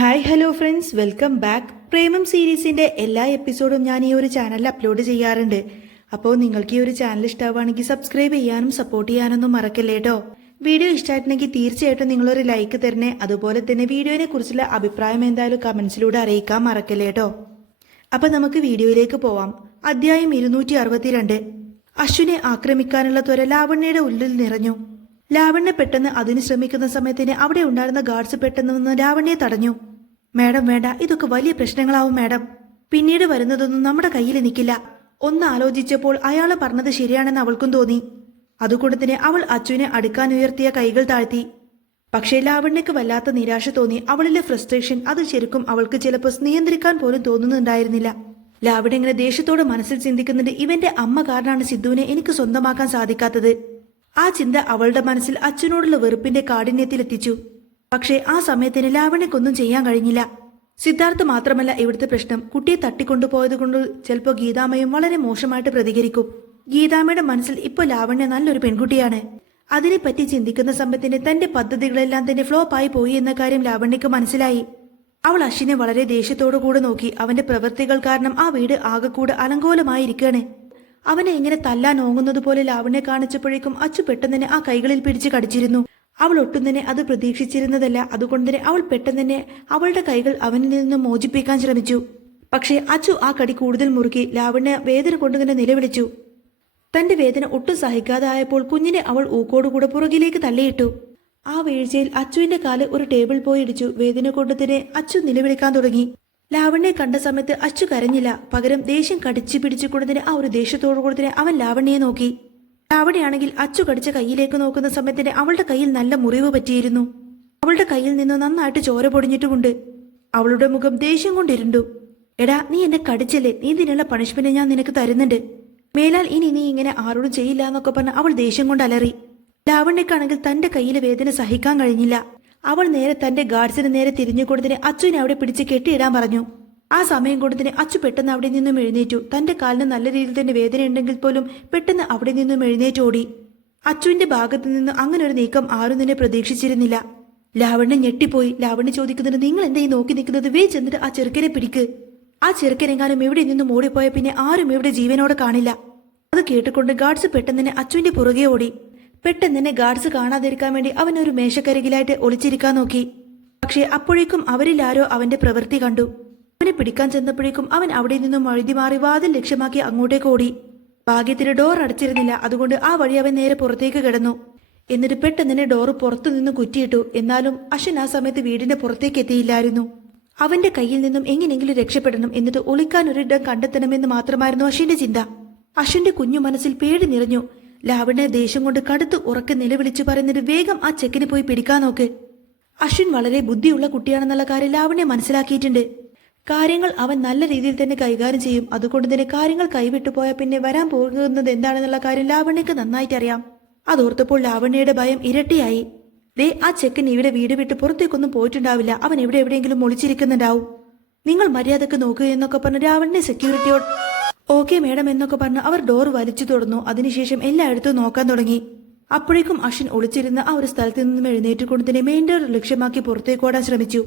Hi hello friends, welcome back. Premam സീരീസിന്റെ എല്ലാ എപ്പിസോഡും ഞാൻ ഈ ഒരു ചാനലിൽ അപ്ലോഡ് ചെയ്യാറുണ്ട്. അപ്പോൾ നിങ്ങൾക്ക് ഈ ഒരു ചാനൽ ഇഷ്ടമാണെങ്കിൽ സബ്സ്ക്രൈബ് ചെയ്യാനും സപ്പോർട്ട് ചെയ്യാനൊന്നും മറക്കല്ലേ കേട്ടോ. വീഡിയോ ഇഷ്ടമായിട്ടുണ്ടെങ്കിൽ തീർച്ചയായിട്ടും നിങ്ങളൊരു ലൈക്ക് തരണേ. അതുപോലെ തന്നെ വീഡിയോനെ കുറിച്ചുള്ള അഭിപ്രായം എന്തായാലും കമന്റ്സിലൂടെ അറിയിക്കാൻ മറക്കല്ലേ കേട്ടോ. അപ്പൊ നമുക്ക് വീഡിയോയിലേക്ക് പോവാം. അധ്യായം 262. അശ്വിനെ ആക്രമിക്കാനുള്ള ത്വര ലാവണ്യയുടെ ഉള്ളിൽ നിറഞ്ഞു. ലാവണ്യ പെട്ടെന്ന് അതിന് ശ്രമിക്കുന്ന സമയത്തിന് അവിടെ ഉണ്ടായിരുന്ന ഗാർഡ്സ് പെട്ടെന്ന് വന്ന് ലാവണ്യെ തടഞ്ഞു. മാഡം വേണ്ട, ഇതൊക്കെ വലിയ പ്രശ്നങ്ങളാവും മാഡം. പിന്നീട് വരുന്നതൊന്നും നമ്മുടെ കയ്യിൽ നിൽക്കില്ല. ഒന്ന് ആലോചിച്ചപ്പോൾ അയാൾ പറഞ്ഞത് ശരിയാണെന്ന് അവൾക്കും തോന്നി. അതുകൊണ്ട് തന്നെ അവൾ അച്ചുവിനെ അടുക്കാൻ ഉയർത്തിയ കൈകൾ താഴ്ത്തി. പക്ഷേ ലാവണ്യക്ക് വല്ലാത്ത നിരാശ തോന്നി. അവളിലെ ഫ്രസ്ട്രേഷൻ അത് ശരിക്കും അവൾക്ക് ചിലപ്പോൾ നിയന്ത്രിക്കാൻ പോലും തോന്നുന്നുണ്ടായിരുന്നില്ല. ലാവണ്യ ഇങ്ങനെ ദേഷ്യത്തോടെ മനസ്സിൽ ചിന്തിക്കുന്നുണ്ട്, ഇവന്റെ അമ്മ കാരണമാണ് സിദ്ധുവിനെ എനിക്ക് സ്വന്തമാക്കാൻ സാധിക്കാത്തത്. ആ ചിന്ത അവളുടെ മനസ്സിൽ അച്ഛനോടുള്ള വെറുപ്പിന്റെ കാഠിന്യത്തിലെത്തിച്ചു. പക്ഷേ ആ സമയത്തിന് ലാവണ്യക്കൊന്നും ചെയ്യാൻ കഴിഞ്ഞില്ല. സിദ്ധാർത്ഥ് മാത്രമല്ല ഇവിടുത്തെ പ്രശ്നം. കുട്ടിയെ തട്ടിക്കൊണ്ടുപോയത് കൊണ്ട് ചിലപ്പോൾ ഗീതാമ്മയും വളരെ മോശമായിട്ട് പ്രതികരിക്കും. ഗീതാമ്മയുടെ മനസ്സിൽ ഇപ്പോൾ ലാവണ്യ നല്ലൊരു പെൺകുട്ടിയാണ്. അതിനെപ്പറ്റി ചിന്തിക്കുന്ന സമയത്തിന് തന്റെ പദ്ധതികളെല്ലാം തന്നെ ഫ്ലോപ്പായി പോയി എന്ന കാര്യം ലാവണ്യക്ക് മനസ്സിലായി. അവൾ അശ്വിനെ വളരെ ദേഷ്യത്തോടുകൂടെ നോക്കി. അവന്റെ പ്രവൃത്തികൾ കാരണം ആ വീട് ആകെക്കൂടെ അലങ്കോലമായിരിക്കുകയാണ്. അവനെ ഇങ്ങനെ തല്ലാൻ ഓങ്ങുന്നത് പോലെ ലാവണ്യെ കാണിച്ചപ്പോഴേക്കും അച്ചു പെട്ടെന്ന് തന്നെ ആ കൈകളിൽ പിടിച്ച് കടിച്ചിരുന്നു. അവൾ ഒട്ടും തന്നെ അത് പ്രതീക്ഷിച്ചിരുന്നതല്ല. അതുകൊണ്ട് തന്നെ അവൾ പെട്ടെന്ന് തന്നെ അവളുടെ കൈകൾ അവനിൽ നിന്നും മോചിപ്പിക്കാൻ ശ്രമിച്ചു. പക്ഷേ അച്ചു ആ കടി കൂടുതൽ മുറുക്കി. ലാവണ്യ വേദന കൊണ്ടുതന്നെ നിലവിളിച്ചു. തന്റെ വേദന ഒട്ടും സഹിക്കാതെ ആയപ്പോൾ കുഞ്ഞിനെ അവൾ ഊക്കോടുകൂടെ പുറകിലേക്ക് തള്ളിയിട്ടു. ആ വീഴ്ചയിൽ അച്ചുവിന്റെ കാല് ഒരു ടേബിൾ പോയി ഇടിച്ചു. വേദന കൊണ്ട് തന്നെ അച്ചു നിലവിളിക്കാൻ തുടങ്ങി. ലാവണ്യെ കണ്ട സമയത്ത് അച്ചു കരഞ്ഞില്ല. പകരം ദേഷ്യം കടിച്ചു പിടിച്ചുകൊണ്ടതിന് ആ ഒരു ദേഷ്യത്തോടു കൂടെ തന്നെ അവൻ ലാവണ്യെ നോക്കി. ലാവണ്യാണെങ്കിൽ അച്ചു കടിച്ച കൈയിലേക്ക് നോക്കുന്ന സമയത്തിന് അവളുടെ കയ്യിൽ നല്ല മുറിവ് പറ്റിയിരുന്നു. അവളുടെ കയ്യിൽ നിന്ന് നന്നായിട്ട് ചോര പൊടിഞ്ഞിട്ടുമുണ്ട്. അവളുടെ മുഖം ദേഷ്യം കൊണ്ടിരുണ്ടു. എടാ, നീ എന്നെ കടിച്ചല്ലേ, നീ ഇതിനുള്ള പണിഷ്മെന്റ് ഞാൻ നിനക്ക് തരുന്നുണ്ട്. മേലാൽ ഇനി നീ ഇങ്ങനെ ആരോടും ചെയ്യില്ല എന്നൊക്കെ പറഞ്ഞ് അവൾ ദേഷ്യം കൊണ്ട് അലറി. ലാവണ്യക്കാണെങ്കിൽ തന്റെ കയ്യിലെ വേദന സഹിക്കാൻ കഴിഞ്ഞില്ല. അവൾ നേരെ തന്റെ ഗാർഡ്സിന് നേരെ തിരിഞ്ഞുകൊണ്ടതിന് അച്ചുവിനെ അവിടെ പിടിച്ച് കെട്ടിയിടാൻ പറഞ്ഞു. ആ സമയം കൊണ്ടതിന് അച്ചു പെട്ടെന്ന് അവിടെ നിന്നും എഴുന്നേറ്റു. തന്റെ കാലിന് നല്ല രീതിയിൽ തന്നെ വേദന ഉണ്ടെങ്കിൽ പോലും പെട്ടെന്ന് അവിടെ നിന്നും എഴുന്നേറ്റോടി. അച്ചുവിന്റെ ഭാഗത്തു നിന്ന് അങ്ങനെ ഒരു നീക്കം ആരും തന്നെ പ്രതീക്ഷിച്ചിരുന്നില്ല. ലാവണ്യ ഞെട്ടിപ്പോയി. ലാവണ്യ ചോദിക്കുന്നത്, നിങ്ങൾ എന്താ ഈ നോക്കി നിൽക്കുന്നത്? വേ ചെന്നിട്ട് ആ ചെറുക്കനെ പിടിക്ക്. ആ ചെറുക്കനെങ്ങാനും ഇവിടെ നിന്നും ഓടിപ്പോയ പിന്നെ ആരും ഇവിടെ ജീവനോടെ കാണില്ല. അത് കേട്ടുകൊണ്ട് ഗാർഡ്സ് പെട്ടെന്ന് തന്നെ അച്ചുവിന്റെ പുറകെ ഓടി. പെട്ടെന്ന് തന്നെ ഗാർഡ്സ് കാണാതിരിക്കാൻ വേണ്ടി അവൻ ഒരു മേശക്കരികിലായിട്ട് ഒളിച്ചിരിക്കാൻ നോക്കി. പക്ഷേ അപ്പോഴേക്കും അവരിൽ ആരോ അവന്റെ പ്രവൃത്തി കണ്ടു. അവനെ പിടിക്കാൻ ചെന്നപ്പോഴേക്കും അവൻ അവിടെ നിന്നും വഴുതി മാറി വാതിൽ ലക്ഷ്യമാക്കി അങ്ങോട്ടേക്ക് ഓടി. ഭാഗ്യത്തിന് ഡോർ അടച്ചിരുന്നില്ല. അതുകൊണ്ട് ആ വഴി അവൻ നേരെ പുറത്തേക്ക് കിടന്നു. എന്നിട്ട് പെട്ടെന്ന് തന്നെ ഡോറ് പുറത്തു നിന്നും കുറ്റിയിട്ടു. എന്നാലും അശ്വിൻ ആ സമയത്ത് വീടിന്റെ പുറത്തേക്ക് എത്തിയില്ലായിരുന്നു. അവന്റെ കയ്യിൽ നിന്നും എങ്ങനെയെങ്കിലും രക്ഷപ്പെടണം, എന്നിട്ട് ഒളിക്കാൻ ഒരിടം കണ്ടെത്തണമെന്ന് മാത്രമായിരുന്നു അശ്വിന്റെ ചിന്ത. അശ്വിന്റെ കുഞ്ഞു മനസ്സിൽ പേടി നിറഞ്ഞു. ലാവണ്യ ദേഷ്യം കൊണ്ട് കടുത്ത് ഉറക്കെ നിലവിളിച്ചു പറയുന്നത്, വേഗം ആ ചെക്കിന് പോയി പിടിക്കാൻ നോക്ക്. അശ്വിൻ വളരെ ബുദ്ധിയുള്ള കുട്ടിയാണെന്നുള്ള കാര്യം ലാവണ്യ മനസ്സിലാക്കിയിട്ടുണ്ട്. കാര്യങ്ങൾ അവൻ നല്ല രീതിയിൽ തന്നെ കൈകാര്യം ചെയ്യും. അതുകൊണ്ട് തന്നെ കാര്യങ്ങൾ കൈവിട്ടു പോയാൽ പിന്നെ വരാൻ പോകുന്നത് എന്താണെന്നുള്ള കാര്യം ലാവണ്യക്ക് നന്നായിട്ട് അറിയാം. അതോർത്തപ്പോൾ ലാവണ്യയുടെ ഭയം ഇരട്ടിയായി. ദേ, ആ ചെക്കൻ ഇവിടെ വീട് വിട്ട് പുറത്തേക്കൊന്നും പോയിട്ടുണ്ടാവില്ല. അവൻ എവിടെയെങ്കിലും ഒളിച്ചിരിക്കുന്നുണ്ടാവും. നിങ്ങൾ മര്യാദക്ക് നോക്കുക എന്നൊക്കെ പറഞ്ഞ് ലാവണ്യ സെക്യൂരിറ്റിയോട് ഓക്കെ മേഡം എന്നൊക്കെ പറഞ്ഞ് അവർ ഡോർ വലിച്ചു തുറന്നു. അതിനുശേഷം എല്ലായിടത്തും നോക്കാൻ തുടങ്ങി. അപ്പോഴേക്കും അശ്വിൻ ഒളിച്ചിരുന്ന ആ ഒരു സ്ഥലത്ത് നിന്നും എഴുന്നേറ്റുകൊണ്ട് തന്നെ മെയിൻ ഡോർ ലക്ഷ്യമാക്കി പുറത്തേക്ക് ഓടാൻ ശ്രമിച്ചു.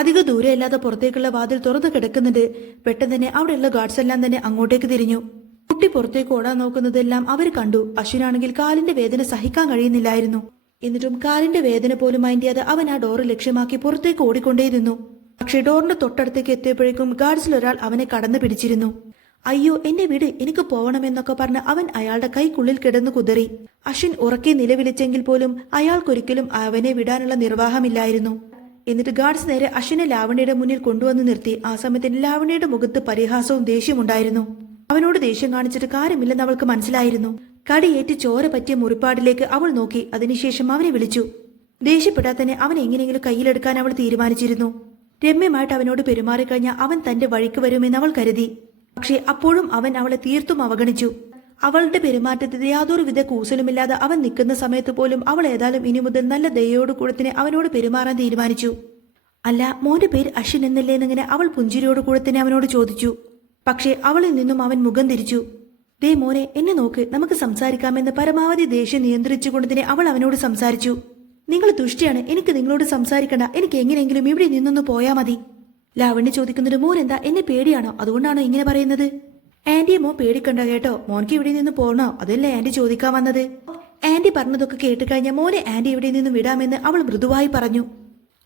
അധിക ദൂരെയല്ലാതെ പുറത്തേക്കുള്ള വാതിൽ തുറന്നു കിടക്കുന്നുണ്ട്. പെട്ടെന്ന് തന്നെ അവിടെയുള്ള ഗാർഡ്സ് എല്ലാം തന്നെ അങ്ങോട്ടേക്ക് തിരിഞ്ഞു. കുട്ടി പുറത്തേക്ക് ഓടാൻ നോക്കുന്നതെല്ലാം അവർ കണ്ടു. അശ്വിനാണെങ്കിൽ കാലിന്റെ വേദന സഹിക്കാൻ കഴിയുന്നില്ലായിരുന്നു. എന്നിട്ടും കാലിന്റെ വേദന പോലും മൈൻഡ് ചെയ്യാതെ അവൻ ആ ഡോറ് ലക്ഷ്യമാക്കി പുറത്തേക്ക് ഓടിക്കൊണ്ടേയിരുന്നു. പക്ഷേ ഡോറിന്റെ തൊട്ടടുത്തേക്ക് എത്തിയപ്പോഴേക്കും ഗാർഡ്സിൽ ഒരാൾ അവനെ കടന്നു പിടിച്ചിരുന്നു. അയ്യോ, എന്നെ വിട്, എനിക്ക് പോവണമെന്നൊക്കെ പറഞ്ഞ് അവൻ അയാളുടെ കൈക്കുള്ളിൽ കിടന്നു കുതറി. അശ്വിൻ ഉറക്കെ നിലവിളിച്ചെങ്കിൽ പോലും അയാൾക്കൊരിക്കലും അവനെ വിടാനുള്ള നിർവാഹമില്ലായിരുന്നു. എന്നിട്ട് ഗാർഡ്സ് നേരെ അശ്വിനെ ലാവണ്യയുടെ മുന്നിൽ കൊണ്ടുവന്ന് നിർത്തി. ആ സമയത്തിന് ലാവണ്യയുടെ മുഖത്ത് പരിഹാസവും ദേഷ്യമുണ്ടായിരുന്നു. അവനോട് ദേഷ്യം കാണിച്ചിട്ട് കാര്യമില്ലെന്ന് അവൾക്ക് മനസ്സിലായിരുന്നു. കടിയേറ്റ് ചോര പറ്റിയ മുറിപ്പാടിലേക്ക് അവൾ നോക്കി. അതിനുശേഷം അവനെ വിളിച്ചു. ദേഷ്യപ്പെട്ടാൽ തന്നെ അവൻ എങ്ങനെയെങ്കിലും കയ്യിലെടുക്കാൻ അവൾ തീരുമാനിച്ചിരുന്നു. രമ്യമായിട്ട് അവനോട് പെരുമാറിക്കഴിഞ്ഞാൽ അവൻ തന്റെ വഴിക്ക് വരുമെന്ന് അവൾ കരുതി. പക്ഷേ അപ്പോഴും അവൻ അവളെ തീർത്തും അവഗണിച്ചു. അവളുടെ പെരുമാറ്റത്തിൽ യാതൊരുവിധ കൂസലുമില്ലാതെ അവൻ നിൽക്കുന്ന സമയത്ത് പോലും അവൾ ഏതായാലും ഇനി മുതൽ നല്ല ദയോട് കൂടത്തിന് അവനോട് പെരുമാറാൻ തീരുമാനിച്ചു. അല്ല, മോന്റെ പേര് അശ്വിൻ എന്നല്ലേ എന്നിങ്ങനെ അവൾ പുഞ്ചിരിയോട് കൂടത്തിന് അവനോട് ചോദിച്ചു. പക്ഷേ അവളിൽ നിന്നും അവൻ മുഖം തിരിച്ചു. ദേ മോനെ, എന്നെ നോക്ക്, നമുക്ക് സംസാരിക്കാമെന്ന് പരമാവധി ദേഷ്യം നിയന്ത്രിച്ചുകൊണ്ട് തന്നെ അവൾ അവനോട് സംസാരിച്ചു. നിങ്ങൾ ദുഷ്ടിയാണ്, എനിക്ക് നിങ്ങളോട് സംസാരിക്കണ്ട, എനിക്ക് എങ്ങനെയെങ്കിലും ഇവിടെ നിന്നൊന്ന് പോയാ മതി. ലാവണ്യ ചോദിക്കുന്നത്, മോൻ എന്താ എന്നെ പേടിയാണോ, അതുകൊണ്ടാണോ ഇങ്ങനെ പറയുന്നത്? ആന്റിയെ മോൻ പേടിക്കണ്ട കേട്ടോ, മോൻക്ക് ഇവിടെ നിന്ന് പോകണോ അതല്ലേ ആന്റി ചോദിക്കാൻ വന്നത്. ആന്റി പറഞ്ഞതൊക്കെ കേട്ടുകഴിഞ്ഞ മോനെ ആന്റി ഇവിടെ നിന്ന് വിടാമെന്ന് അവൾ മൃദുവായി പറഞ്ഞു.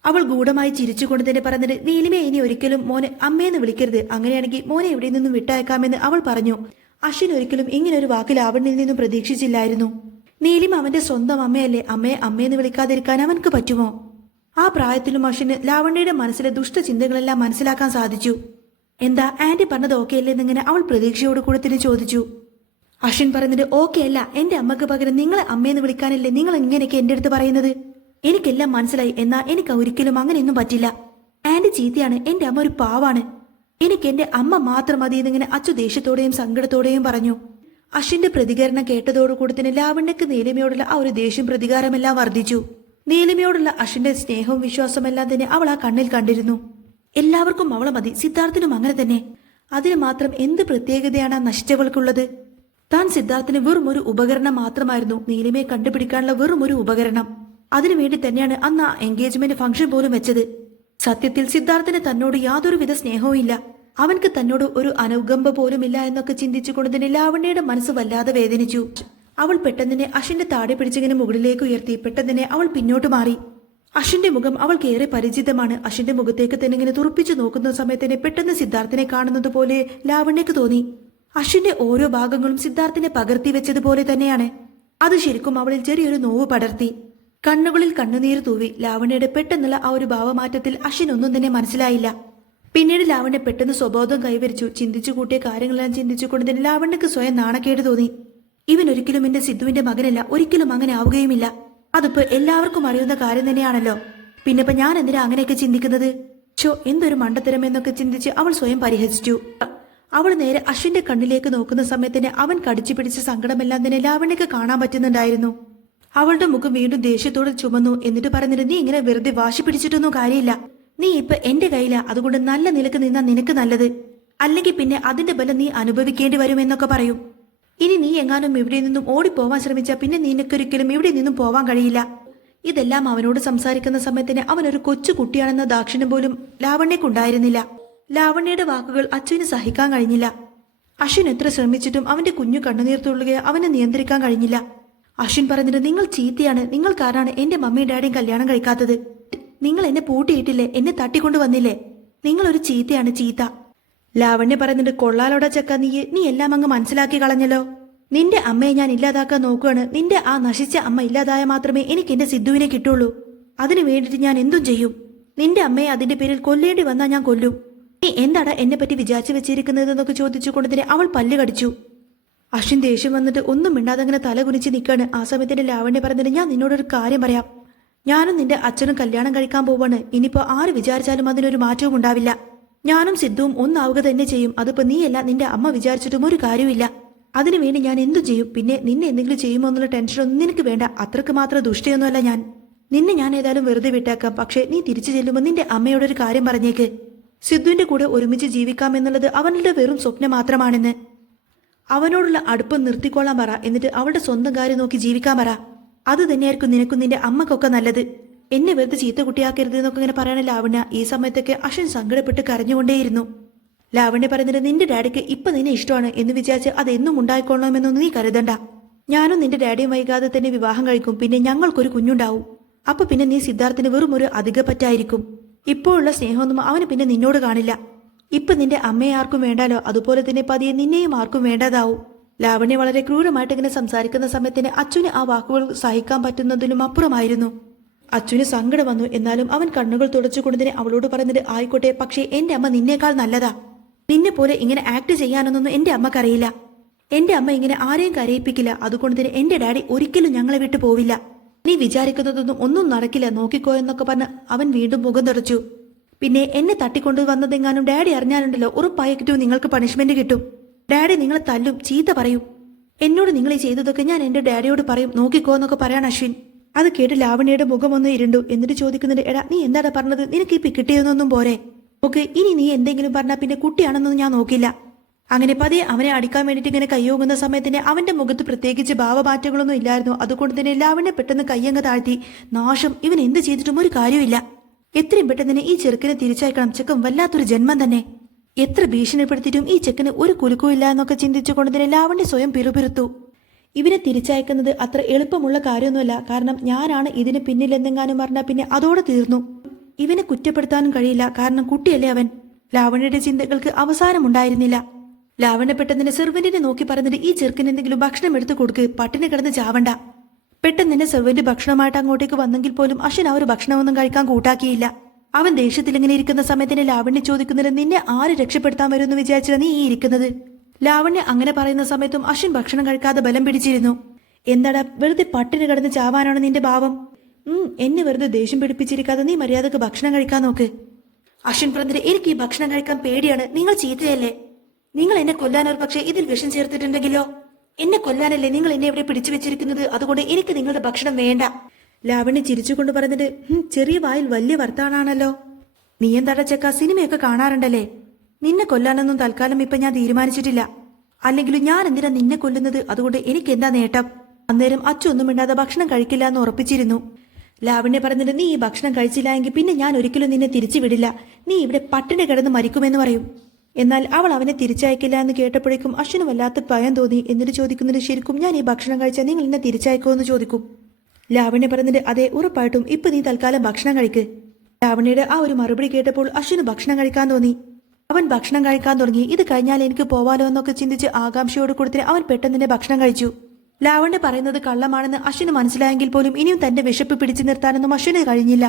അവൾ ഗൂഢമായി ചിരിച്ചുകൊണ്ട് തന്നെ പറഞ്ഞത്, നീലിമയെ ഇനി ഒരിക്കലും മോനെ അമ്മയെന്ന് വിളിക്കരുത്, അങ്ങനെയാണെങ്കിൽ മോനെ ഇവിടെ നിന്നും വിട്ടയക്കാമെന്ന് അവൾ പറഞ്ഞു. അശ്വിൻ ഒരിക്കലും ഇങ്ങനൊരു വാക്ക് ലാവണ്യയിൽ നിന്നും പ്രതീക്ഷിച്ചില്ലായിരുന്നു. നീലിമ അവന്റെ സ്വന്തം അമ്മയല്ലേ, അമ്മയെ അമ്മയെന്ന് വിളിക്കാതിരിക്കാൻ അവൻക്ക് പറ്റുമോ? ആ പ്രായത്തിലും അശ്വിന് ലാവണ്യയുടെ മനസ്സിലെ ദുഷ്ടചിന്തകളെല്ലാം മനസ്സിലാക്കാൻ സാധിച്ചു. എന്താ ആന്റി പറഞ്ഞത് ഓക്കെ അല്ലേ എന്നിങ്ങനെ അവൾ പ്രതീക്ഷയോട് കൂടെ തന്നെ ചോദിച്ചു. അശ്വിൻ പറഞ്ഞത്, ഓക്കെ അല്ല, എന്റെ അമ്മക്ക് പകരം നിങ്ങളെ അമ്മയെന്ന് വിളിക്കാനല്ലേ നിങ്ങൾ ഇങ്ങനെയൊക്കെ എന്റെ അടുത്ത് പറയുന്നത്? എനിക്കെല്ലാം മനസ്സിലായി, എന്നാ എനിക്ക് ഒരിക്കലും അങ്ങനെയൊന്നും പറ്റില്ല. ആന്റി ചീത്തയാണ്, എന്റെ അമ്മ ഒരു പാവാണ്, എനിക്ക് എന്റെ അമ്മ മാത്രം മതി എന്നിങ്ങനെ അച്ചു ദേഷ്യത്തോടെയും സങ്കടത്തോടെയും പറഞ്ഞു. അശ്വിന്റെ പ്രതികരണം കേട്ടതോടുകൂടി തന്നെ ലാവണ്യക്ക് നീലിമയോടുള്ള ആ ഒരു ദേഷ്യം പ്രതികാരമെല്ലാം വർദ്ധിച്ചു. നീലിമയോടുള്ള അശ്വിന്റെ സ്നേഹവും വിശ്വാസമെല്ലാം തന്നെ അവൾ ആ കണ്ണിൽ കണ്ടിരുന്നു. എല്ലാവർക്കും അവളെ മതി, സിദ്ധാർത്ഥിനും അങ്ങനെ തന്നെ. അതിന് മാത്രം എന്ത് പ്രത്യേകതയാണ് ആ നശിച്ചവൾക്കുള്ളത്? താൻ സിദ്ധാർത്ഥിന് വെറും ഒരു ഉപകരണം മാത്രമായിരുന്നു, നീലിമയെ കണ്ടുപിടിക്കാനുള്ള വെറും ഒരു ഉപകരണം. അതിനുവേണ്ടി തന്നെയാണ് അന്ന് ആ എൻഗേജ്മെന്റ് ഫംഗ്ഷൻ പോലും വെച്ചത്. സത്യത്തിൽ സിദ്ധാർത്ഥിന് തന്നോട് യാതൊരുവിധ സ്നേഹവും ഇല്ല, അവൻക്ക് തന്നോട് ഒരു അനുകമ്പ പോലുമില്ല എന്നൊക്കെ ചിന്തിച്ചുകൊണ്ട് തന്നെ ലാവണ്യയുടെ മനസ്സ് വല്ലാതെ വേദനിച്ചു. അവൾ പെട്ടെന്നെ അശ്വിന്റെ താടി പിടിച്ചിങ്ങനെ മുകളിലേക്ക് ഉയർത്തി പെട്ടെന്നെ അവൾ പിന്നോട്ട് മാറി. അശ്വിന്റെ മുഖം അവൾക്ക് ഏറെ പരിചിതമാണ്. അശ്വിന്റെ മുഖത്തേക്ക് തന്നെ ഇങ്ങനെ തുറപ്പിച്ചു നോക്കുന്ന സമയത്ത് പെട്ടെന്ന് സിദ്ധാർത്ഥിനെ കാണുന്നത് പോലെ ലാവണ്യക്ക് തോന്നി. അശ്വിന്റെ ഓരോ ഭാഗങ്ങളും സിദ്ധാർത്ഥിനെ പകർത്തി വെച്ചതുപോലെ തന്നെയാണ്. അത് ശരിക്കും അവളിൽ ചെറിയൊരു നോവ് പടർത്തി. കണ്ണുകളിൽ കണ്ണുനീർ തൂവി. ലാവണ്യയുടെ പെട്ടെന്നുള്ള ആ ഒരു ഭാവമാറ്റത്തിൽ അശ്വിൻ ഒന്നും തന്നെ മനസ്സിലായില്ല. പിന്നീട് ലാവണ്യ പെട്ടെന്ന് സ്വബോധം കൈവരിച്ചു. ചിന്തിച്ചു കൂട്ടിയ കാര്യങ്ങളെല്ലാം ചിന്തിച്ചുകൊണ്ട് തന്നെ ലാവണ്യക്ക് സ്വയം നാണക്കേട് തോന്നി. ഇവൻ ഒരിക്കലും എന്റെ സിദ്ധുവിന്റെ മകനല്ല, ഒരിക്കലും അങ്ങനെ ആവുകയുമില്ല. അതിപ്പോ എല്ലാവർക്കും അറിയുന്ന കാര്യം തന്നെയാണല്ലോ, പിന്നിപ്പോ ഞാൻ എന്തിനാ അങ്ങനെയൊക്കെ ചിന്തിക്കുന്നത്? എന്തൊരു മണ്ടത്തരം എന്നൊക്കെ ചിന്തിച്ച് അവൾ സ്വയം പരിഹസിച്ചു. അവൾ നേരെ അശ്വിന്റെ കണ്ണിലേക്ക് നോക്കുന്ന സമയത്തിന് അവൻ കടിച്ചു പിടിച്ച സങ്കടമെല്ലാം തന്നെ ലാവണ്യക്ക് കാണാൻ പറ്റുന്നുണ്ടായിരുന്നു. അവളുടെ മുഖം വീണ്ടും ദേഷ്യത്തോടെ ചുമന്നു. എന്നിട്ട് പറഞ്ഞിട്ട്, നീ ഇങ്ങനെ വെറുതെ വാശി പിടിച്ചിട്ടൊന്നും കാര്യമില്ല, നീ ഇപ്പൊ എന്റെ കയ്യിലാ, അതുകൊണ്ട് നല്ല നിലക്ക് നിന്നാ നിനക്ക് നല്ലത്, അല്ലെങ്കിൽ പിന്നെ അതിന്റെ ബലം നീ അനുഭവിക്കേണ്ടി വരുമെന്നൊക്കെ പറയും. ഇനി നീ എങ്ങാനും ഇവിടെ നിന്നും ഓടിപ്പോവാൻ ശ്രമിച്ചാൽ പിന്നെ നിനക്കൊരിക്കലും ഇവിടെ നിന്നും പോവാൻ കഴിയില്ല. ഇതെല്ലാം അവനോട് സംസാരിക്കുന്ന സമയത്തിന് അവനൊരു കൊച്ചു കുട്ടിയാണെന്ന ദാക്ഷിണ്യം പോലും ലാവണ്യക്കുണ്ടായിരുന്നില്ല. ലാവണ്യയുടെ വാക്കുകൾ അച്ഛന് സഹിക്കാൻ കഴിഞ്ഞില്ല. അശ്വിൻ എത്ര ശ്രമിച്ചിട്ടും അവന്റെ കുഞ്ഞു കണ്ണുനീർ തുള്ളുകയെ അവനെ നിയന്ത്രിക്കാൻ കഴിഞ്ഞില്ല. അശ്വിൻ പറഞ്ഞിട്ട്, നിങ്ങൾ ചീത്തയാണ്, നിങ്ങൾ കാരണമാണ് എന്റെ മമ്മിയും ഡാഡിയും കല്യാണം കഴിക്കാത്തത്. നിങ്ങൾ എന്നെ പൂട്ടിയിട്ടില്ലേ, എന്നെ തട്ടിക്കൊണ്ടു വന്നില്ലേ, നിങ്ങളൊരു ചീത്തയാണ്, ചീത്ത. ലാവണ്യ പറഞ്ഞിട്ട്, കൊള്ളാലോടെ ചക്ക, നീ എല്ലാം അങ്ങ് മനസ്സിലാക്കി കളഞ്ഞല്ലോ. നിന്റെ അമ്മയെ ഞാൻ ഇല്ലാതാക്കാൻ നോക്കുകയാണ്. നിന്റെ ആ നശിച്ച അമ്മ ഇല്ലാതായ മാത്രമേ എനിക്ക് എന്റെ സിദ്ധുവിനെ കിട്ടുള്ളൂ. അതിനു വേണ്ടിയിട്ട് ഞാൻ എന്തും ചെയ്യും. നിന്റെ അമ്മയെ അതിന്റെ പേരിൽ കൊല്ലേണ്ടി വന്നാൽ ഞാൻ കൊല്ലും. നീ എന്താടാ എന്നെ പറ്റി വിചാരിച്ചു വെച്ചിരിക്കുന്നതെന്നൊക്കെ ചോദിച്ചുകൊണ്ട് തന്നെ അവൾ പല്ല് കടിച്ചു. അശ്വിൻ ദേഷ്യം വന്നിട്ട് ഒന്നും മിണ്ടാതെ അങ്ങനെ തല കുനിച്ച് നിൽക്കാണ്. ആ സമയത്തിന്റെ ലാവണ്യ പറഞ്ഞിട്ട്, ഞാൻ നിന്നോടൊരു കാര്യം പറയാം, ഞാനും നിന്റെ അച്ഛനും കല്യാണം കഴിക്കാൻ പോവാണ്. ഇനിയിപ്പോ ആര് വിചാരിച്ചാലും അതിനൊരു മാറ്റവും ഉണ്ടാവില്ല. ഞാനും സിദ്ധുവും ഒന്നാവുക തന്നെ ചെയ്യും. അതിപ്പോ നീയല്ല നിന്റെ അമ്മ വിചാരിച്ചിട്ടും ഒരു കാര്യമില്ല. അതിനുവേണ്ടി ഞാൻ എന്തു ചെയ്യും. പിന്നെ നിന്നെ എന്തെങ്കിലും ചെയ്യുമോ എന്നുള്ള ടെൻഷനൊന്നും നിനക്ക് വേണ്ട. അത്രക്ക് മാത്രം ദുഷ്ടയൊന്നുമല്ല ഞാൻ. നിന്നെ ഞാൻ ഏതായാലും വെറുതെ വിട്ടേക്കാം. പക്ഷെ നീ തിരിച്ചു ചെല്ലുമ്പോൾ നിന്റെ അമ്മയോടൊരു കാര്യം പറഞ്ഞേക്ക്, സിദ്ധുവിന്റെ കൂടെ ഒരുമിച്ച് ജീവിക്കാമെന്നുള്ളത് അവനുടെ വെറും സ്വപ്നം മാത്രമാണെന്ന്. അവനോടുള്ള അടുപ്പം നിർത്തിക്കൊള്ളാൻ പറ. എന്നിട്ട് അവളുടെ സ്വന്തം കാര്യം നോക്കി ജീവിക്കാൻ പറ. അത് തന്നെയായിരിക്കും നിനക്കും നിന്റെ അമ്മക്കൊക്കെ നല്ലത്. എന്നെ വെറുതെ ചീത്ത കുട്ടിയാക്കരുത് എന്നൊക്കെ ഇങ്ങനെ പറയണ ലാവണ്യ. ഈ സമയത്തൊക്കെ അശ്വിൻ സങ്കടപ്പെട്ട് കരഞ്ഞുകൊണ്ടേയിരുന്നു. ലാവണ്യ പറയുന്നത്, നിന്റെ ഡാഡിക്ക് ഇപ്പൊ നിന്നെ ഇഷ്ടമാണ് എന്ന് വിചാരിച്ച് അതെന്നും ഉണ്ടായിക്കൊള്ളണമെന്നൊന്നും നീ കരുതണ്ട. ഞാനും നിന്റെ ഡാഡിയും വൈകാതെ തന്നെ വിവാഹം കഴിക്കും. പിന്നെ ഞങ്ങൾക്കൊരു കുഞ്ഞുണ്ടാവും. അപ്പൊ പിന്നെ നീ സിദ്ധാർത്ഥിന് വെറും ഒരു അധിക പറ്റായിരിക്കും. ഇപ്പോഴുള്ള സ്നേഹമൊന്നും അവന് പിന്നെ നിന്നോട് കാണില്ല. ഇപ്പൊ നിന്റെ അമ്മയെ ആർക്കും വേണ്ടാലോ, അതുപോലെ തന്നെ പതിയെ നിന്നെയും ആർക്കും വേണ്ടതാവും. ലാവണ്യ വളരെ ക്രൂരമായിട്ട് ഇങ്ങനെ സംസാരിക്കുന്ന സമയത്തിന് അച്ഛന് ആ വാക്കുകൾ സഹിക്കാൻ പറ്റുന്നതിലും അപ്പുറമായിരുന്നു. അച്ഛന് സങ്കടം വന്നു. എന്നാലും അവൻ കണ്ണുകൾ തുടച്ചുകൊണ്ടതിനെ അവളോട് പറഞ്ഞത്, ആയിക്കോട്ടെ, പക്ഷേ എന്റെ അമ്മ നിന്നേക്കാൾ നല്ലതാ. നിന്നെ പോലെ ഇങ്ങനെ ആക്ട് ചെയ്യാനൊന്നും എന്റെ അമ്മക്കറിയില്ല. എന്റെ അമ്മ ഇങ്ങനെ ആരെയും കരയിപ്പിക്കില്ല. അതുകൊണ്ട് തന്നെ എന്റെ ഡാഡി ഒരിക്കലും ഞങ്ങളെ വിട്ടു പോവില്ല. നീ വിചാരിക്കുന്നതൊന്നും ഒന്നും നടക്കില്ല, നോക്കിക്കോ എന്നൊക്കെ പറഞ്ഞ് അവൻ വീണ്ടും മുഖം തുടച്ചു. പിന്നെ എന്നെ തട്ടിക്കൊണ്ടു വന്നതെങ്ങാനും ഡാഡി അറിഞ്ഞാലുണ്ടല്ലോ, ഉറപ്പായിട്ടും നിങ്ങൾക്ക് പണിഷ്മെന്റ് കിട്ടും. ഡാഡി നിങ്ങളെ തല്ലും, ചീത്ത പറയും. എന്നോട് നിങ്ങൾ ഈ ചെയ്തതൊക്കെ ഞാൻ എന്റെ ഡാഡിയോട് പറയും, നോക്കിക്കോ എന്നൊക്കെ പറയാണ് അശ്വിൻ. അത് കേട്ട് ലാവണ്യയുടെ മുഖം ഒന്ന് ഇരുണ്ടു. എന്നിട്ട് ചോദിക്കുന്നുണ്ട്, എടാ നീ എന്താടാ പറഞ്ഞത്, നിനക്ക് ഈ കിട്ടിയതൊന്നും പോരെ? ഓക്കെ, ഇനി നീ എന്തെങ്കിലും പറഞ്ഞാൽ പിന്നെ കുട്ടിയാണെന്നൊന്നും ഞാൻ നോക്കില്ല. അങ്ങനെ പതിയെ അവനെ അടിക്കാൻ വേണ്ടിയിട്ട് ഇങ്ങനെ കയ്യോങ്ങുന്ന സമയത്തിന് അവന്റെ മുഖത്ത് പ്രത്യേകിച്ച് ഭാവമാറ്റങ്ങളൊന്നും ഇല്ലായിരുന്നു. അതുകൊണ്ട് തന്നെ ലാവണ്യ പെട്ടെന്ന് കയ്യങ്ങ് താഴ്ത്തി. നാശം, ഇവൻ എന്ത് ചെയ്തിട്ടും ഒരു കാര്യമില്ല. എത്രയും പെട്ടെന്ന് ഈ ചെറുക്കിനെ തിരിച്ചയക്കണം. ചെക്കൻ വല്ലാത്തൊരു ജന്മം തന്നെ. എത്ര ഭീഷണിപ്പെടുത്തിയിട്ടും ഈ ചെക്കന് ഒരു കുലുക്കവും ഇല്ല എന്നൊക്കെ ചിന്തിച്ചുകൊണ്ട് തന്നെ ലാവണ്യ സ്വയം പിറുപിറുത്തു. ഇവനെ തിരിച്ചയക്കുന്നത് അത്ര എളുപ്പമുള്ള കാര്യമൊന്നുമല്ല. കാരണം ഞാനാണ് ഇതിന് പിന്നിൽ എന്തെങ്ങാനും പറഞ്ഞാൽ പിന്നെ അതോടെ തീർന്നു. ഇവനെ കുറ്റപ്പെടുത്താനും കഴിയില്ല. കാരണം കുട്ടിയല്ലേ അവൻ. ലാവണ്യയുടെ ചിന്തകൾക്ക് അവസാനമുണ്ടായിരുന്നില്ല. ലാവണ്യ പെട്ടെന്ന് സെർവന്റിനെ നോക്കി പറഞ്ഞിട്ട് ഈ ചെറുക്കിന് എന്തെങ്കിലും ഭക്ഷണം എടുത്തു കൊടുക്ക്, പട്ടിണി കിടന്ന് ചാവണ്ട. പെട്ടെന്ന് തന്നെ സെർവന്റ് ഭക്ഷണമായിട്ട് അങ്ങോട്ടേക്ക് വന്നെങ്കിൽ പോലും അശ്വിൻ ആ ഒരു ഭക്ഷണമൊന്നും കഴിക്കാൻ കൂട്ടാക്കിയില്ല. അവൻ ദേഷ്യത്തിൽ ഇങ്ങനെ ഇരിക്കുന്ന സമയത്തിന് ലാവണ്യ ചോദിക്കുന്നത്, നിന്നെ ആര് രക്ഷപ്പെടുത്താൻ വരുമെന്ന് വിചാരിച്ചാണ് നീ ഈ ഇരിക്കുന്നത്? ലാവണ്യ അങ്ങനെ പറയുന്ന സമയത്തും അശ്വിൻ ഭക്ഷണം കഴിക്കാതെ ബലം പിടിച്ചിരുന്നു. എന്താടാ, വെറുതെ പട്ടിണി കിടന്ന് ചാവാനാണ് നിന്റെ ഭാവം? എന്നെ വെറുതെ ദേഷ്യം പിടിപ്പിച്ചിരിക്കാതെ നീ മര്യാദക്ക് ഭക്ഷണം കഴിക്കാൻ നോക്ക്. അശ്വിൻ പറഞ്ഞത്, എനിക്ക് ഈ ഭക്ഷണം കഴിക്കാൻ പേടിയാണ്. നിങ്ങൾ ചീത്തയല്ലേ? നിങ്ങൾ എന്നെ കൊല്ലാനൊരു പക്ഷേ ഇതിൽ വിഷം ചേർത്തിട്ടുണ്ടെങ്കിലോ? എന്നെ കൊല്ലാനല്ലേ നിങ്ങൾ എന്നെ ഇവിടെ പിടിച്ചു വെച്ചിരിക്കുന്നത്? അതുകൊണ്ട് എനിക്ക് നിങ്ങളുടെ ഭക്ഷണം വേണ്ട. ലാവണ്യ ചിരിച്ചുകൊണ്ട് പറഞ്ഞിട്ട്, ചെറിയ വായിൽ വലിയ വർത്താനാണല്ലോ. നീ എന്താടാ ചെക്ക, സിനിമയൊക്കെ കാണാറുണ്ടല്ലേ? നിന്നെ കൊല്ലാനൊന്നും തൽക്കാലം ഇപ്പൊ ഞാൻ തീരുമാനിച്ചിട്ടില്ല. അല്ലെങ്കിലും ഞാൻ എന്തിനാ നിന്നെ കൊല്ലുന്നത്? അതുകൊണ്ട് എനിക്ക് എന്താ നേട്ടം? അന്നേരം അച്ഛനൊന്നും മിണ്ടാതെ ഭക്ഷണം കഴിക്കില്ല എന്ന് ഉറപ്പിച്ചിരുന്നു. ലാവണ്യ പറഞ്ഞിട്ട്, നീ ഈ ഭക്ഷണം കഴിച്ചില്ല എങ്കിൽ പിന്നെ ഞാൻ ഒരിക്കലും നിന്നെ തിരിച്ചു വിടില്ല. നീ ഇവിടെ പട്ടിണി കിടന്ന് മരിക്കുമെന്ന് പറയും. എന്നാൽ അവൾ അവനെ തിരിച്ചയക്കില്ല എന്ന് കേട്ടപ്പോഴേക്കും അശ്വിന് വല്ലാത്ത ഭയം തോന്നി. എന്നിട്ട് ചോദിക്കുന്നത്, ശരിക്കും ഞാൻ ഈ ഭക്ഷണം കഴിച്ചാൽ നിങ്ങൾ എന്നെ തിരിച്ചയക്കുമോ എന്ന് ചോദിക്കും. ലാവണ്യ പറഞ്ഞിട്ട്, അതെ, ഉറപ്പായിട്ടും ഇപ്പൊ നീ തൽക്കാലം ഭക്ഷണം കഴിക്ക്. ലാവണ്യയുടെ ആ ഒരു മറുപടി കേട്ടപ്പോൾ അശ്വിന് ഭക്ഷണം കഴിക്കാൻ തോന്നി. അവൻ ഭക്ഷണം കഴിക്കാൻ തുടങ്ങി. ഇത് കഴിഞ്ഞാൽ എനിക്ക് പോവാലോ എന്നൊക്കെ ചിന്തിച്ച് ആകാംക്ഷയോട് കൊടുത്തിട്ട് അവൻ പെട്ടെന്ന് തന്നെ ഭക്ഷണം കഴിച്ചു. ലാവണ്യ പറയുന്നത് കള്ളമാണെന്ന് അശ്വിന് മനസ്സിലായെങ്കിൽ പോലും ഇനിയും തന്റെ വിശപ്പ് പിടിച്ചു നിർത്താനൊന്നും അശ്വിന് കഴിഞ്ഞില്ല.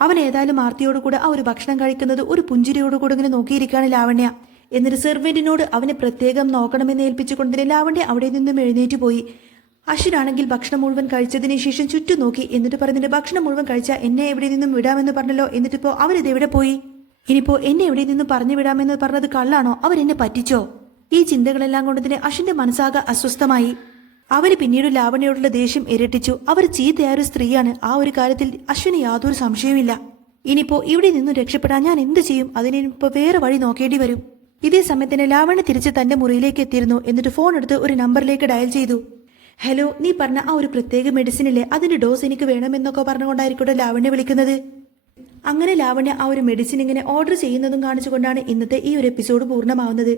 അവൻ ഏതായാലും ആർത്തിയോടുകൂടെ ആ ഒരു ഭക്ഷണം കഴിക്കുന്നത് ഒരു പുഞ്ചിരിയോടുകൂടെ ഇങ്ങനെ നോക്കിയിരിക്കുകയാണ് ലാവണ്യ. എന്നിട്ട് സെർവന്റിനോട് അവനെ പ്രത്യേകം നോക്കണമെന്ന് ഏൽപ്പിച്ചുകൊണ്ട് ലാവണ്യ അവിടെ നിന്നും എഴുന്നേറ്റ് പോയി. അശ്വിനാണെങ്കിൽ ഭക്ഷണം മുഴുവൻ കഴിച്ചതിന് ശേഷം ചുറ്റും നോക്കി. എന്നിട്ട് പറഞ്ഞിട്ട്, ഭക്ഷണം മുഴുവൻ കഴിച്ചാൽ എന്നെ എവിടെ നിന്നും വിടാമെന്ന് പറഞ്ഞല്ലോ. എന്നിട്ടിപ്പോ അവരിത് എവിടെ പോയി? ഇനിയിപ്പോ എന്നെ എവിടെ നിന്നും പറഞ്ഞു വിടാമെന്ന് പറഞ്ഞത് കള്ളാണോ? അവരെന്നെ പറ്റിച്ചോ? ഈ ചിന്തകളെല്ലാം കൊണ്ട് തന്നെ അശ്വിന്റെ മനസ്സാകെ അസ്വസ്ഥമായി. അവര് പിന്നീട് ലാവണ്യയോടുള്ള ദേഷ്യം ഇരട്ടിച്ചു. അവർ ചീത്തയായ ഒരു സ്ത്രീയാണ്. ആ ഒരു കാര്യത്തിൽ അശ്വിന് യാതൊരു സംശയവുമില്ല. ഇനിയിപ്പോ ഇവിടെ നിന്നും രക്ഷപ്പെടാൻ ഞാൻ എന്ത് ചെയ്യും? അതിനിപ്പോ വേറെ വഴി നോക്കേണ്ടി വരും. ഇതേ സമയത്തിന് ലാവണ്യ തിരിച്ച് തന്റെ മുറിയിലേക്ക് എത്തിയിരുന്നു. എന്നിട്ട് ഫോൺ എടുത്ത് ഒരു നമ്പറിലേക്ക് ഡയൽ ചെയ്തു. ഹലോ, നീ പറഞ്ഞ ആ ഒരു പ്രത്യേക മെഡിസിൻ ഇല്ലേ, അതിന്റെ ഡോസ് എനിക്ക് വേണമെന്നൊക്കെ പറഞ്ഞുകൊണ്ടായിരിക്കട്ടെ ലാവണ്യ വിളിക്കുന്നത്. അങ്ങനെ ലാവണ്യ ആ ഒരു മെഡിസിൻ ഇങ്ങനെ ഓർഡർ ചെയ്യുന്നതും കാണിച്ചുകൊണ്ടാണ് ഇന്നത്തെ ഈ ഒരു എപ്പിസോഡ് പൂർണ്ണമാവുന്നത്.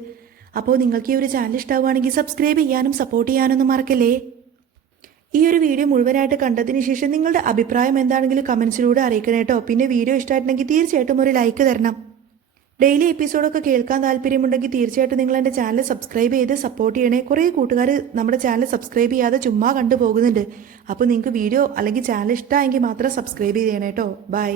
അപ്പോൾ നിങ്ങൾക്ക് ഈ ഒരു ചാനൽ ഇഷ്ടമാവുകയാണെങ്കിൽ സബ്സ്ക്രൈബ് ചെയ്യാനും സപ്പോർട്ട് ചെയ്യാനൊന്നും മറക്കല്ലേ. ഈ ഒരു വീഡിയോ മുഴുവനായിട്ട് കണ്ടതിന് ശേഷം നിങ്ങളുടെ അഭിപ്രായം എന്താണെങ്കിലും കമൻസിലൂടെ അറിയിക്കണം കേട്ടോ. പിന്നെ വീഡിയോ ഇഷ്ടമായിട്ടുണ്ടെങ്കിൽ തീർച്ചയായിട്ടും ഒരു ലൈക്ക് തരണം. ഡെയിലി എപ്പിസോഡൊക്കെ കേൾക്കാൻ താല്പര്യമുണ്ടെങ്കിൽ തീർച്ചയായിട്ടും നിങ്ങൾ എൻ്റെ ചാനൽ സബ്സ്ക്രൈബ് ചെയ്ത് സപ്പോർട്ട് ചെയ്യണേ. കുറേ കൂട്ടുകാർ നമ്മുടെ ചാനൽ സബ്സ്ക്രൈബ് ചെയ്യാതെ ചുമ്മാ കണ്ടുപോകുന്നുണ്ട്. അപ്പോൾ നിങ്ങൾക്ക് വീഡിയോ അല്ലെങ്കിൽ ചാനൽ ഇഷ്ടമായെങ്കിൽ മാത്രം സബ്സ്ക്രൈബ് ചെയ്യണേ കേട്ടോ. ബൈ.